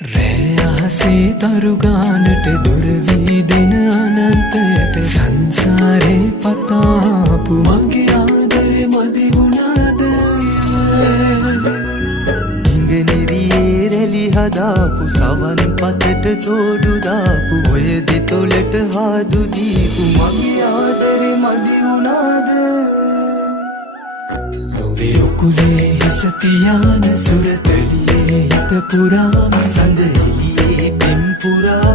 රෑහසේ තරුගානට දුරවී දෙන අනන්තයට සංසාරේ පතාපු මගේ ආදරෙ මදි වුණාද ඉංගනිරියේ රැලි හදාපු සවන් පතට තෝඩු දාපු ඔය දෙතොලට හාදු දීපු මගේ ආදරෙ මදි වුණාද ඔබේ උකුලේ හිස තියාන සුරතලියේ හිත පුරා සඳ එළියේ පෙම් පුරා